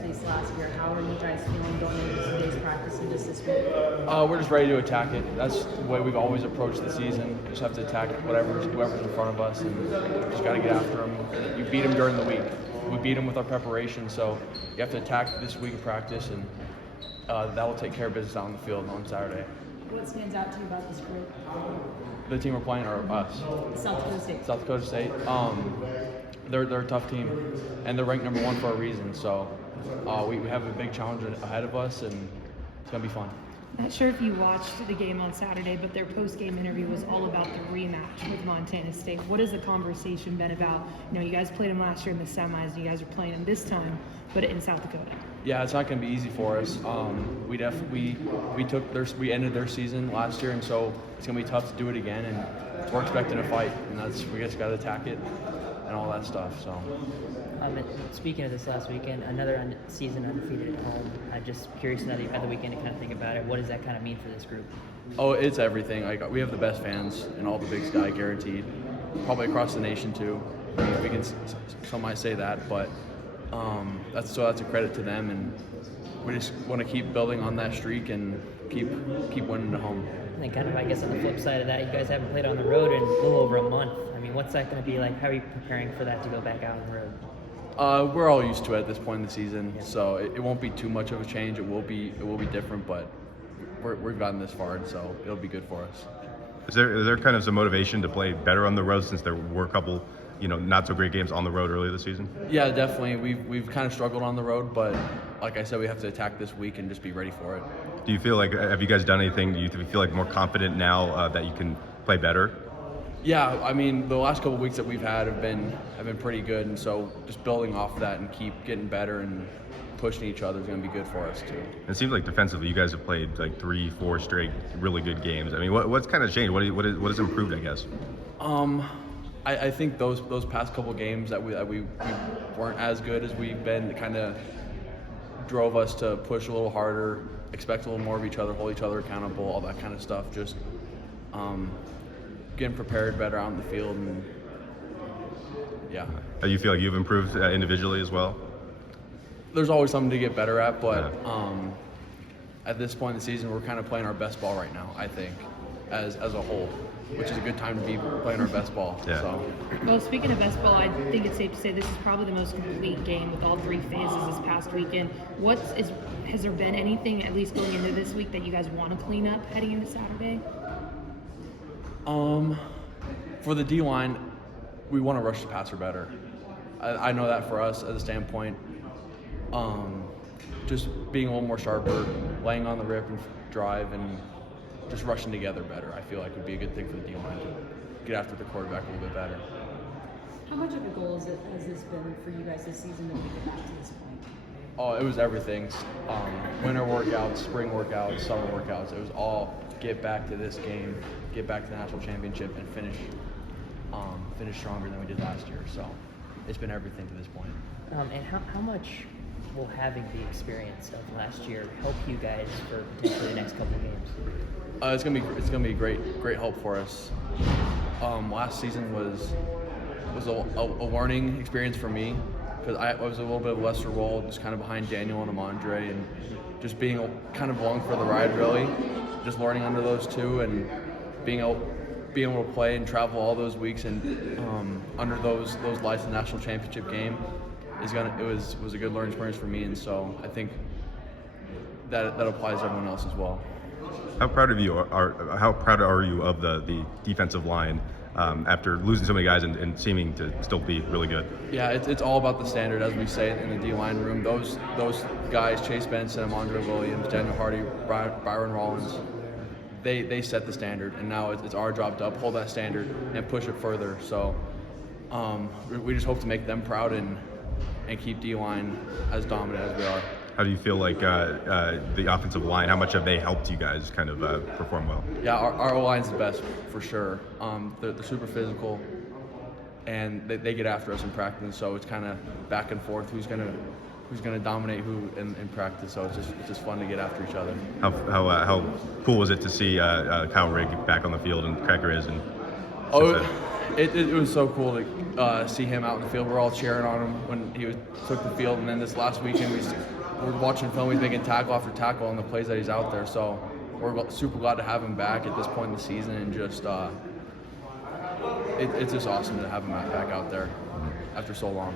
faced last year. How are you guys feeling going into today's practice and just this week? We're just ready to attack it. That's the way we've always approached the season. Just have to attack whoever's in front of us, and just got to get after them. You beat them during the week. We beat them with our preparation, so you have to attack this week of practice, and that will take care of business out on the field on Saturday. What stands out to you about this group? The team we're playing are us. South Dakota State. South Dakota State. They're a tough team, and they're ranked number 1 for a reason. So we have a big challenge ahead of us, and it's gonna be fun. Not sure if you watched the game on Saturday, but their post-game interview was all about the rematch with Montana State. What has the conversation been about? You guys played them last year in the semis, and you guys are playing them this time, but in South Dakota. Yeah, it's not going to be easy for us. We ended their season last year, and so it's going to be tough to do it again. And we're expecting a fight, and we just got to attack it and all that stuff. So. Speaking of this last weekend, another season undefeated at home. I'm just curious now that you've had the weekend to kind of think about it. What does that kind of mean for this group? Oh, it's everything. Like, we have the best fans in all the Big Sky, guaranteed. Probably across the nation too. Some might say that, but that's a credit to them, and we just want to keep building on that streak and keep winning at home. And then kind of, I guess, on the flip side of that, you guys haven't played on the road in a little over a month. I mean, what's that going to be like? How are you preparing for that to go back out on the road? We're all used to it at this point in the season, so it won't be too much of a change. It will be different, but we've gotten this far, and so it'll be good for us. Is there kind of some motivation to play better on the road, since there were a couple, not so great games on the road earlier this season? Yeah, definitely. We've kind of struggled on the road, but like I said, we have to attack this week and just be ready for it. Do you feel like, have you guys done anything? Do you feel like more confident now that you can play better? Yeah, I mean, the last couple of weeks that we've had have been pretty good, and so just building off of that and keep getting better and pushing each other is going to be good for us too. It seems like defensively, you guys have played like 3-4 straight really good games. I mean, what's kind of changed? What has improved, I guess? I think those past couple games that we weren't as good as we've been kind of drove us to push a little harder, expect a little more of each other, hold each other accountable, all that kind of stuff. Just getting prepared better out in the field, and yeah. You feel like you've improved individually as well? There's always something to get better at, but at this point in the season, we're kind of playing our best ball right now, I think, as a whole, which is a good time to be playing our best ball. Yeah. So. Well, speaking of best ball, I think it's safe to say this is probably the most complete game with all 3 phases this past weekend. Has there been anything, at least going into this week, that you guys want to clean up heading into Saturday? For the D-line, we want to rush the passer better. I know that for us as a standpoint. Just being a little more sharper, laying on the rip and drive, and just rushing together better, I feel like would be a good thing for the D-line to get after the quarterback a little bit better. How much of a goal has this been for you guys this season to make it back to this point? Oh, it was everything. Winter workouts, spring workouts, summer workouts. It was all get back to this game, get back to the national championship, and finish stronger than we did last year. So it's been everything to this point. And how much will having the experience of last year help you guys for potentially the next couple of games? It's gonna be great help for us. Last season was a learning experience for me, because I was a little bit of a lesser role, just kind of behind Daniel and Amandre, and just being kind of along for the ride, really. Just learning under those two, and being able to play and travel all those weeks, and under those lights in the national championship game was a good learning experience for me, and so I think that applies to everyone else as well. How proud are you of the defensive line after losing so many guys and seeming to still be really good? Yeah, it's all about the standard, as we say in the D-line room. Those guys, Chase Benson, Amandre Williams, Daniel Hardy, Byron Rollins, they set the standard, and now it's our job to uphold that standard and push it further. So we just hope to make them proud and keep D-line as dominant as we are. How do you feel like the offensive line, how much have they helped you guys kind of perform well? Yeah, our O-line's the best for sure. They're super physical, and they get after us in practice, so it's kind of back and forth who's gonna dominate who in practice. So it's just fun to get after each other. How cool was it to see Kyle Rigg back on the field and crack his? And it was so cool to see him out in the field. We're all cheering on him when he took the field, and then this last weekend we're watching film. He's making tackle after tackle on the plays that he's out there. So we're super glad to have him back at this point in the season, and just it's just awesome to have him back out there after so long.